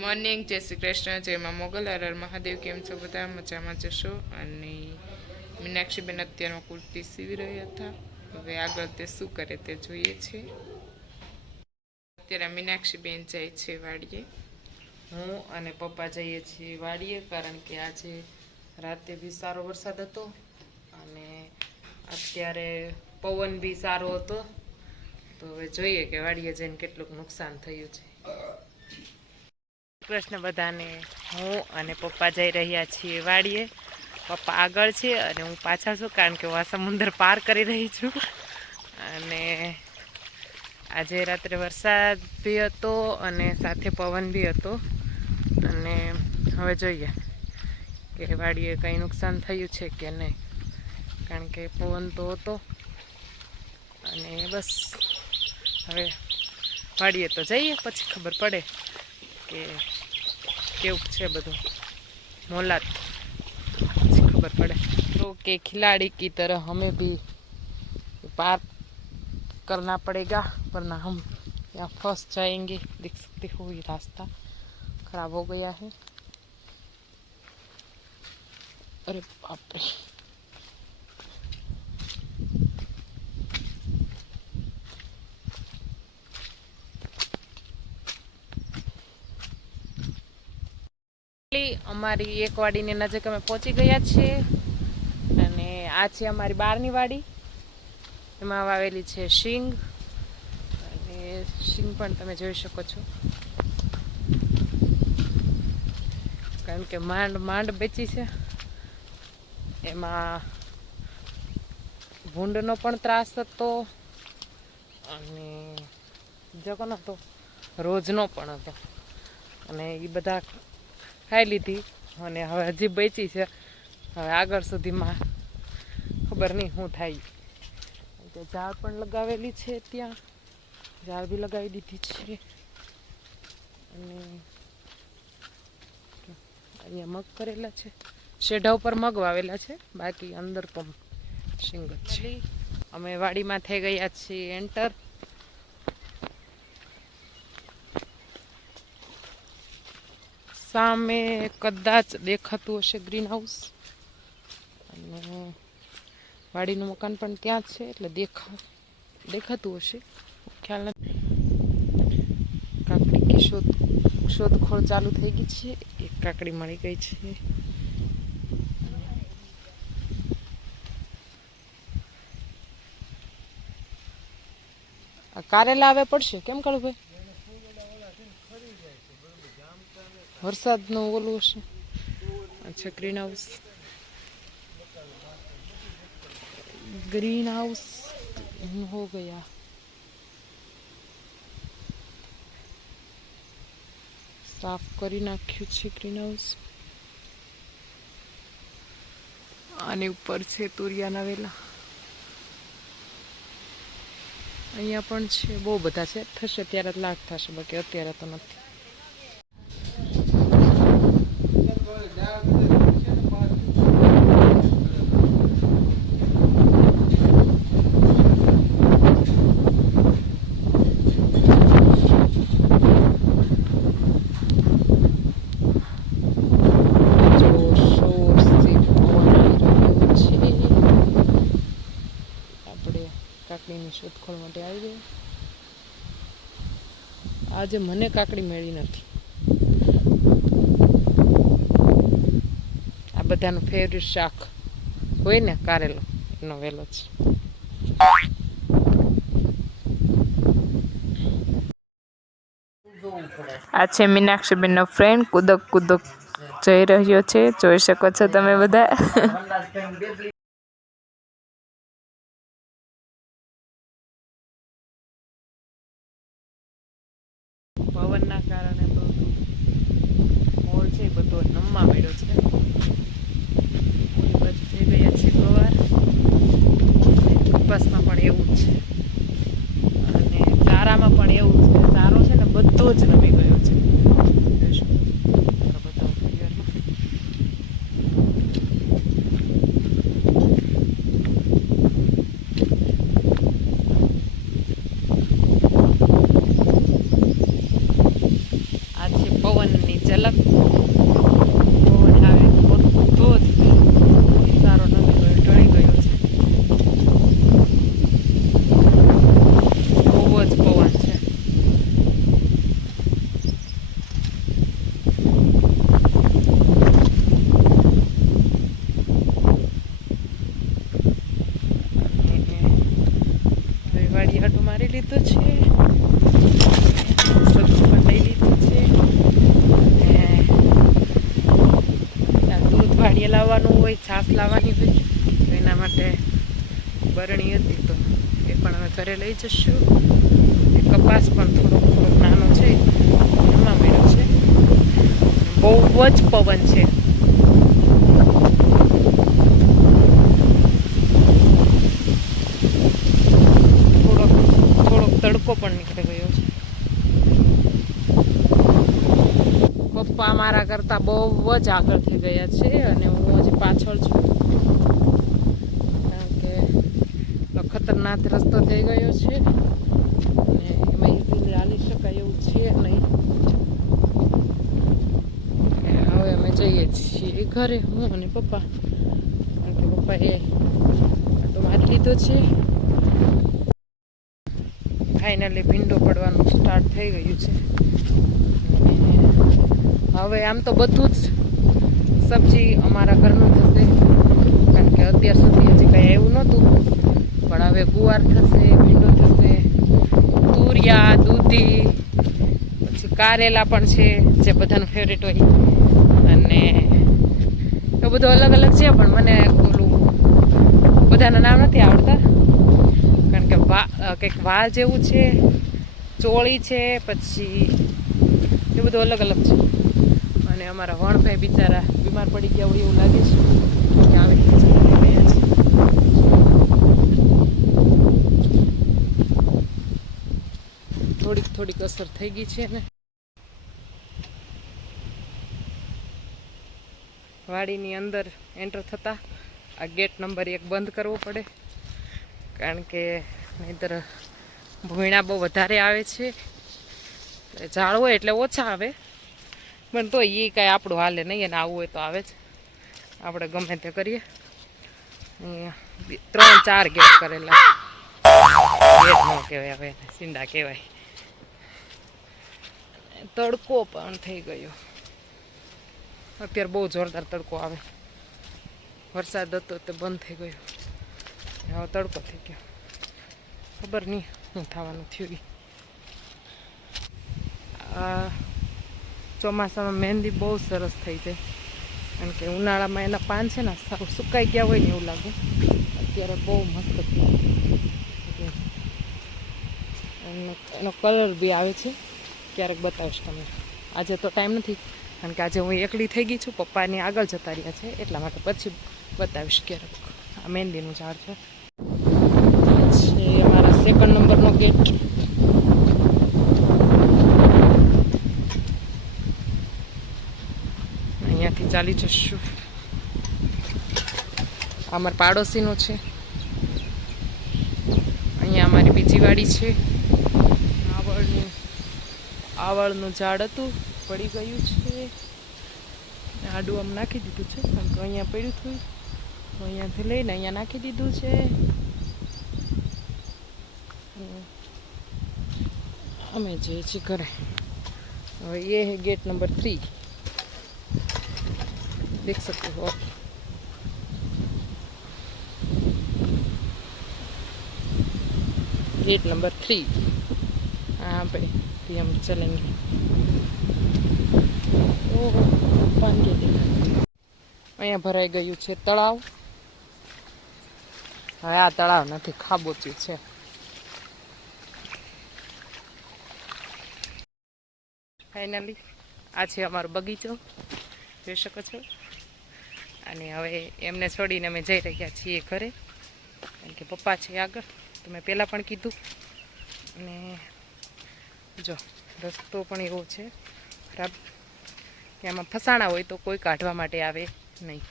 Morning જય શ્રી કૃષ્ણ જયમાં મોગલ હરર મહાદેવ કેમ છો બધા? મજામાં જશો? અને મીનાક્ષીબેન અત્યારમાં કુર્તી સીવી રહ્યા હતા. હવે આગળ તે શું કરે તે જોઈએ છે. અત્યારે મીનાક્ષીબેન જાય છે વાડીએ. હું અને પપ્પા જઈએ છીએ વાડીએ, કારણ કે આજે રાતે બી સારો વરસાદ હતો. અને અત્યારે પવન બી સારો હતો. તો હવે જોઈએ કે વાડીએ જઈને કેટલુંક નુકસાન થયું છે. કૃષ્ણ બધાને હું અને પપ્પા જઈ રહ્યા છીએ વાડીએ. પપ્પા આગળ છે અને હું પાછળ છું કારણ કે હું આ સમુદ્ર પાર કરી રહી છું. અને આજે રાત્રે વરસાદ બી હતો અને સાથે પવન બી હતો. અને હવે જોઈએ કે વાડીએ કંઈ નુકસાન થયું છે કે નહીં. કારણ કે પવન તો હતો. અને બસ, હવે વાડીએ તો જઈએ, પછી ખબર પડે કે કેવું છે બધું मोलात પછી ખબર પડે तो के खिलाड़ी की तरह हमें भी पार करना पड़ेगा वरना हम यहाँ फंस जाएंगे देख सकते हो ये रास्ता खराब हो गया है अरे बाप रे અમારી એક વાડીની નજીક અમે પહોંચી ગયા છીએ. અને આ છે અમારી બારની વાડી. એમાં વાવેલી છે શીંગ. અને શીંગ પણ તમે જોઈ શકો છો. કારણ કે માંડ માંડ બેચી છે. એમાં ભૂંડનો પણ ત્રાસ હતો. અને બીજો કોનો હતો રોજનો પણ હતો. અને એ બધા ખાઈ લીધી અને હવે હજી બચી છે. હવે આગળ સુધીમાં ખબર નહીં શું થાય. ઝાડ પણ લગાવેલી છે ત્યાં. ઝાડ બી લગાવી દીધી છે. અને અહીંયા મગ કરેલા છે. શેઢા ઉપર મગ વાવેલા છે. બાકી અંદર પણ શીંગ છે. અમે વાડીમાં થઈ ગયા છીએ એન્ટર. સામે કદાચ દેખાતું હશે ગ્રીન હાઉસ અને વાડીનું મકાન પણ ત્યાં છે, એટલે દેખા, દેખાતું હશે. ખ્યાલ નથી. કાકડી શોધ, શોધખોળ ચાલુ થઈ ગઈ છે. એક કાકડી મળી ગઈ છે. કારેલા આવે પડશે? કેમ કરું ભાઈ? વરસાદનું ઓલું છે. અચ્છા ગ્રીન હાઉસ ગ્રીન હાઉસ હો ગયા. સાફ કરી નાખ્યું છે ગ્રીન હાઉસ અને ઉપર છે તુરિયાના વેલા. અહીંયા પણ છે, બહુ બધા છે. થશે ત્યારે લાગ થશે, બાકી અત્યારે તો નથી. માટે આવી ગયા. આજે મને કાકડી મેળી નથી. આ બધાનું ફેવરિટ શાક હોય ને કારેલો, એનો વેલો છે. આ છે મીનાક્ષીબેનનો ફ્રેન્ડ કુદક કુદક જઈ રહ્યો છે. જોઈ શકો છો તમે બધા પવનના કારણે બધું મોલ છે એ બધો નમવા મળ્યો છે ઓલી બાજુ થઈ ગયા છે ગવાર કપાસમાં પણ એવું જ છે અને ચારામાં પણ એવું છે ચારો છે ને બધો જ નમી ગયો છે જોઈ શકો. આ બધા પરિવારમાં. ઝલક પવન આવે બધો જ સારો નથી ગયો ટળી ગયો છે બહુ જ પવન છે હવે વાડી હાટું મારી લીધું છે સબ્જી પણ લઈ લીધું છે ને આ દૂધ વાડીએ લાવવાનું હોય છાશ લાવવાની હોય તો એના માટે બરણી હતી તો એ પણ હવે ઘરે લઈ જશું. કપાસ પણ થોડોક થોડોક નાનો છે, એમાં મેળો છે. બહુ જ પવન છે. થોડોક થોડોક તડકો પણ નીકળી ગયો છે. પપ્પા મારા કરતા બહુ જ આગળ થઈ ગયા છે અને હું હજી પાછળ છું કારણ કે એટલો ખતરનાક રસ્તો થઈ ગયો છે. અને એમાં ઇઝીલી હાલી શકાય એવું છે નહીં. હવે અમે જઈએ છીએ ઘરે, હું અને પપ્પા. કારણ કે પપ્પાએ આટો મારી લીધો છે. ફાઇનલી ભીંડો પડવાનું સ્ટાર્ટ થઈ ગયું છે. હવે આમ તો બધું જ સબ્જી અમારા ઘરનું થશે કારણ કે અત્યાર સુધી હજી કંઈ એવું નહોતું. પણ હવે ગુવાર થશે, ભીંડો થશે તુરિયા, દૂધી, પછી કારેલા પણ છે, જે બધાનું ફેવરેટ હોય. અને એવું બધું અલગ અલગ છે, પણ મને ઓલું બધાના નામ નથી આવડતા. કારણ કે વા કંઈક વાલ જેવું છે, ચોળી છે, પછી એ બધું અલગ અલગ છે. અને અમારા વણભાઈ બિચારા બીમાર પડી ગયા હોય એવું લાગે છે. કે આવી ગયા છે થોડીક થોડીક અસર થઈ ગઈ છે ને વાડીની અંદર એન્ટર થતા આ ગેટ નંબર એક બંધ કરવો પડે. કારણ કે નહીંતર ભૂયણા બહુ વધારે આવે છે. ઝાડ હોય એટલે ઓછા આવે. પણ તો એ કાંઈ આપણું હાલે નહીં અને આવવું હોય તો આવે જ. આપણે ગમે તે કરીએ. ત્રણ ચાર ગેટ કરેલા. ગેટ ન કહેવાય હવે સિંડા કહેવાય. તડકો પણ થઈ ગયો. અત્યારે બહુ જોરદાર તડકો આવે. વરસાદ હતો તે બંધ થઈ ગયો. હવે તડકો થઈ ગયો. ખબર નહીં શું થવાનું થયું. આ ચોમાસામાં મહેંદી બહુ સરસ થઈ જાય. કારણ કે ઉનાળામાં એના પાન છે ને સારું સુકાઈ ગયા હોય ને એવું લાગે. અત્યારે બહુ મસ્ત એનો કલર બી આવે છે. ક્યારેક બતાવીશ તમને. આજે તો ટાઈમ નથી, કારણ કે આજે હું એકલી થઈ ગઈ છું, પપ્પાની આગળ જતા રહ્યા છે, એટલા માટે પછી બતાવીશ ક્યારેક. આ મહેંદીનું ઝાડ છે. અમારા સેકન્ડ નંબરનો ગેટ અહીંયાથી ચાલી જશું. અમારા પાડોશીનું છે. અહીંયા અમારી બીજી વાડી છે. આવળનું ઝાડ હતું પડી ગયું છે આડું આમ નાખી દીધું છે કારણ કે અહીંયા પડ્યું હતું તો અહીંયાથી લઈને અહીંયા નાખી દીધું છે અને અમે જઈએ છીએ ઘરે હવે ये है गेट नंबर थ्री देख सकते हो आप गेट नंबर थ्री यहाँ पे भी हम चलेंगे ઓહો પાન કે અહીંયા ભરાઈ ગયું છે તળાવ હવે આ તળાવ નથી ખાબોચ્યું છે ફાઇનલી આ છે અમારો બગીચો જોઈ શકો છો અને હવે એમને છોડીને અમે જઈ રહ્યા છીએ ઘરે કારણ કે પપ્પા છે આગળ તો મેં પહેલાં પણ કીધું અને જો, રસ્તો પણ એવો છે. ખરાબ. કે આમાં ફસાણા હોય તો કોઈ કાઢવા માટે આવે નહીં.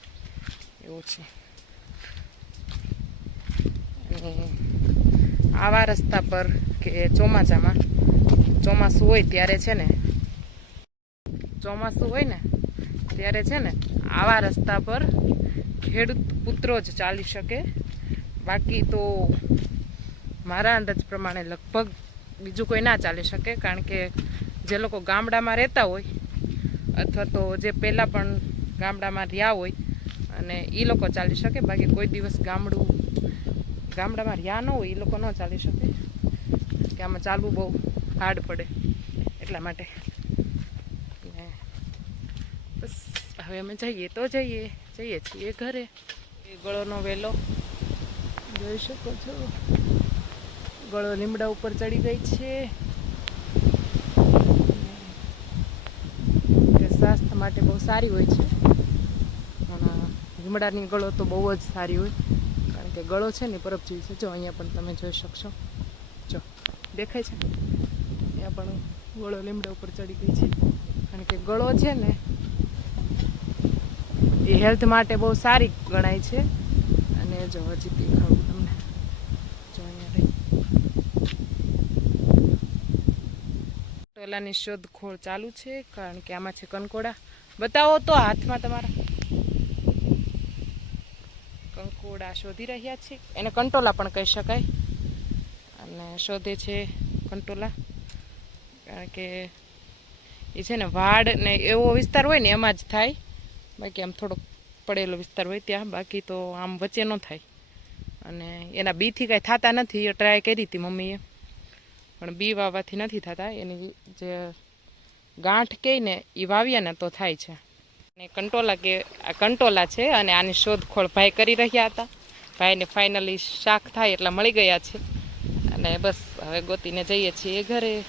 એવું છે. અને આવા રસ્તા પર કે ચોમાસામાં, ચોમાસું હોય ત્યારે છે ને, ચોમાસું હોય ને, ત્યારે છે ને આવા રસ્તા પર ખેડૂત પુત્રો જ ચાલી શકે. બાકી તો મારા અંદાજ પ્રમાણે લગભગ બીજું કોઈ ના ચાલી શકે, કારણ કે જે લોકો ગામડામાં રહેતા હોય અથવા તો જે પહેલાં પણ ગામડામાં રહ્યા હોય અને એ લોકો ચાલી શકે, બાકી કોઈ દિવસ ગામડું, ગામડામાં રહ્યા ન હોય એ લોકો ન ચાલી શકે. કે આમાં ચાલવું બહુ હાર્ડ પડે એટલા માટે. બસ હવે અમે જઈએ તો જઈએ જઈએ છીએ ઘરે. ગળોનો વેલો જોઈ શકો છો. ગળો લીમડા ઉપર ચડી ગઈ છે. સ્વાસ્થ્ય માટે બહુ સારી હોય છે. અને લીમડાની ગળો તો બહુ જ સારી હોય. કારણ કે ગળો છે ને પરબ છે. જો અહીંયા પણ તમે જોઈ શકશો. જો, દેખાય છે? અહીંયા પણ ગળો લીમડા ઉપર ચડી ગઈ છે. કારણ કે ગળો છે ને એ હેલ્થ માટે બહુ સારી ગણાય છે. અને જો હજી દેખાડું તમને જો અહીંયા રહી ટોલાની શોધખોળ ચાલુ છે, કારણ કે આમાં છે કંકોડા. બતાવો તો હાથમાં તમારા. કંકોડા શોધી રહ્યા છે. એને કંટોલા પણ કહી શકાય. અને શોધે છે કંટોલા, કારણ કે એ છે ને વાડ ને એવો વિસ્તાર હોય ને એમાં જ થાય. બાકી આમ થોડોક પડેલો વિસ્તાર હોય ત્યાં, બાકી તો આમ વચ્ચે ન થાય. અને એના બીથી કાંઈ થતા નથી, એ ટ્રાય કરી હતી મમ્મીએ. પણ બી વાવવાથી નથી થતા. એની જે ગાંઠ કહે ને એ વાવીએ ને તો થાય છે. અને કંટોલા કે કંટોલા છે અને આની શોધખોળ ભાઈ કરી રહ્યા હતા. ભાઈને ફાઇનલી શાક થાય એટલે મળી ગયા છે. અને બસ, હવે ગોતીને જઈએ છીએ ઘરે.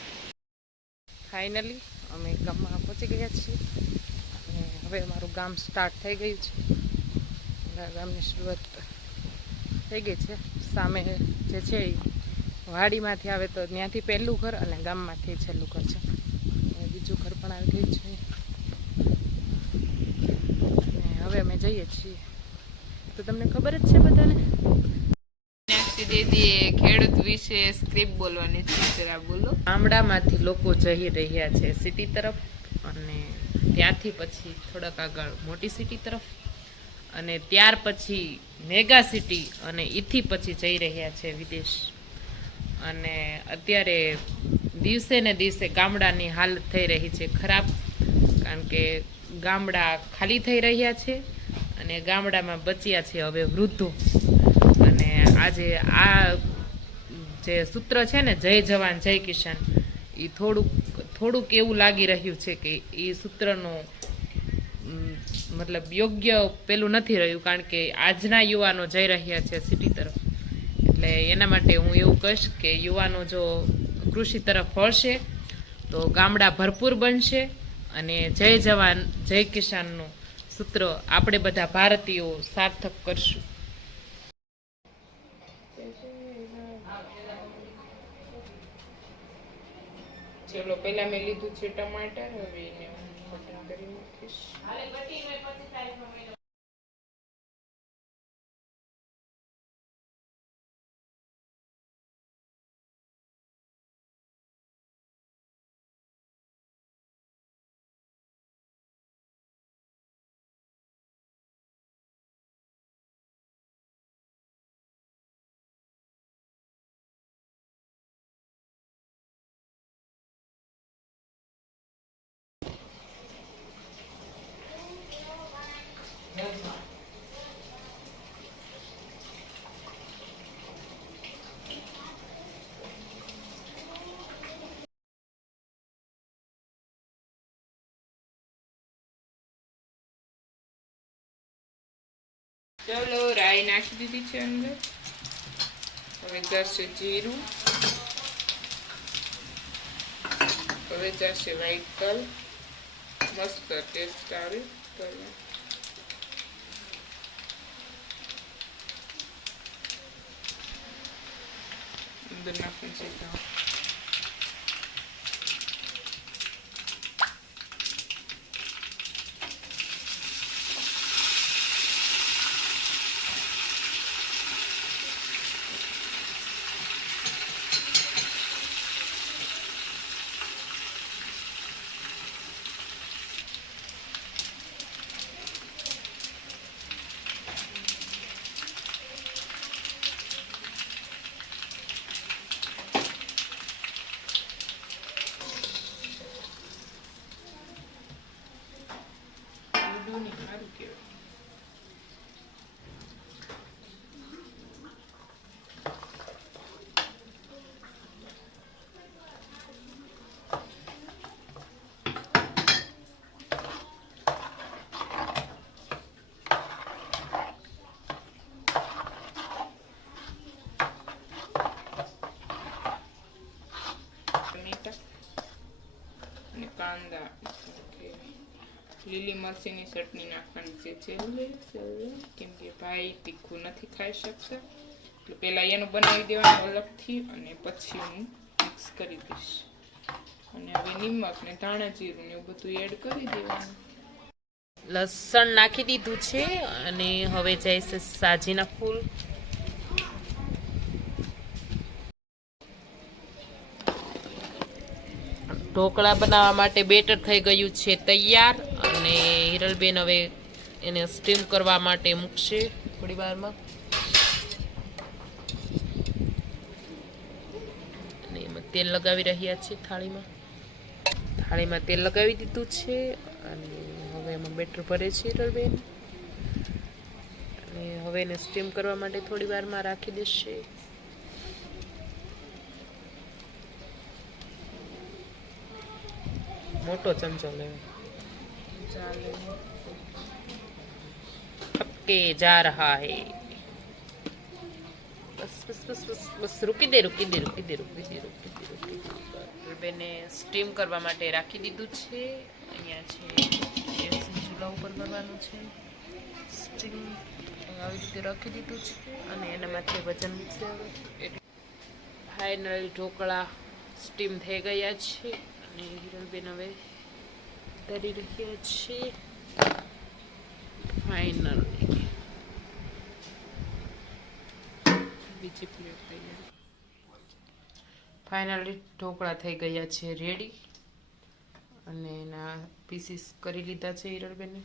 ફાઇનલી અમે ગામમાં પહોંચી ગયા છીએ. અને હવે અમારું ગામ સ્ટાર્ટ થઈ ગયું છે. ગામની શરૂઆત થઈ ગઈ છે. સામે જે છે એ વાડીમાંથી આવે તો ત્યાંથી પહેલું ઘર અને ગામમાંથી છેલ્લું ઘર છે. અને બીજું ઘર પણ આવી ગયું છે. અને હવે અમે જઈએ છીએ. તો તમને ખબર જ છે બધાને? દીદીએ ખેડૂત વિશે સ્ક્રિપ્ટ બોલવાની છે જરા બોલો. ગામડામાંથી લોકો જઈ રહ્યા છે સિટી તરફ અને ત્યાંથી પછી થોડાક આગળ મોટી સિટી તરફ. અને ત્યાર પછી મેગા સિટી અને એથી પછી જઈ રહ્યા છે વિદેશ. અને અત્યારે દિવસે ને દિવસે ગામડાની હાલત થઈ રહી છે ખરાબ, કારણ કે ગામડા ખાલી થઈ રહ્યા છે અને ગામડામાં બચ્યા છે હવે વૃદ્ધો. અને આજે આ જે સૂત્ર છે ને, જય જવાન, જય કિસાન એ થોડુંક થોડુંક એવું લાગી રહ્યું છે કે એ સૂત્રનું મતલબ યોગ્ય પેલું નથી રહ્યું, કારણ કે આજના યુવાનો જઈ રહ્યા છે સિટી તરફ. એટલે એના માટે હું એવું કહીશ કે યુવાનો જો કૃષિ તરફ વળશે, તો ગામડા ભરપૂર બનશે અને જય જવાન, જય કિસાનનું સૂત્ર આપણે બધા ભારતીયો સાર્થક કરશું. ચલો, પહેલા મેં લીધું છે ટમાટર, હવે એને કરી નાખીશ ચલો, રાઈ નાખી દીધી છે અંદર. હવે જશે જીરું. હવે જશે વ્હાઈટ તલ મસ્ત ટેસ્ટ આવે. તલ અંદર નાખવું છે કાંદા. લીલી મરચીની ચટણી નાખવાની છે છેલ્લે છેલ્લે. કેમ કે ભાઈ તીખું નથી ખાઈ શકતા. એટલે પહેલાં એનું બનાવી દેવાનું અલગથી અને પછી હું મિક્સ કરી દઈશ. અને હવે નિમક ને ધાણા જીરું ને એવું બધું એડ કરી દેવાનું. લસણ નાખી દીધું છે અને હવે છે સાજીના ફૂલ. ઢોકળા બનાવવા માટે બેટર થઈ ગયું છે તૈયાર અને હિરલબેન હવે એને સ્ટીમ કરવા માટે મૂકશે થોડી વારમાં. અને એમાં તેલ લગાવી રહ્યા છે થાળીમાં. થાળીમાં તેલ લગાવી દીધું છે અને હવે એમાં બેટર ભરે છે હિરલબેન. અને હવે એને સ્ટીમ કરવા માટે થોડી વારમાં રાખી દેશે. મોટો ચમચો લેવો ચાલે खपके जा रहा है बस बस बस बस बस રૂકી દે રૂકી દે રૂકી દે રૂકી દે રૂકી દે રૂકી દે બેને સ્ટીમ કરવા માટે રાખી દીધું છે અહીંયા છે ગેસની ચૂલા ઉપર કરવાનું છે સ્ટીમ આવી રીતે રાખી દીધું છે અને એના માથે વજન મૂકશે હવે ફાઇનલ ઢોકળા સ્ટીમ થઈ ગયા છે અને હિરલબેન હવે તરી રહ્યા છે ફાઇનલ બીજી ફાઇનલી ઢોકળા થઈ ગયા છે રેડી અને એના પીસીસ કરી લીધા છે હિરલબેને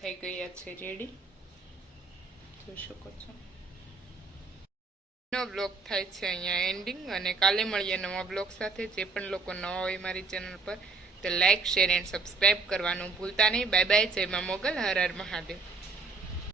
થઈ ગયા છે રેડી જોઈ શકો છો. નો બ્લોગ થાય છે. અહીંયા એન્ડિંગ અને કાલે મળીએ નવા બ્લોગ સાથે. જે પણ લોકો નવા હોય મારી ચેનલ પર, તો લાઇક શેર એન્ડ સબસ્ક્રાઈબ કરવાનું ભૂલતા નહીં. બાય બાય જય મા મોગલ. હર હર મહાદેવ.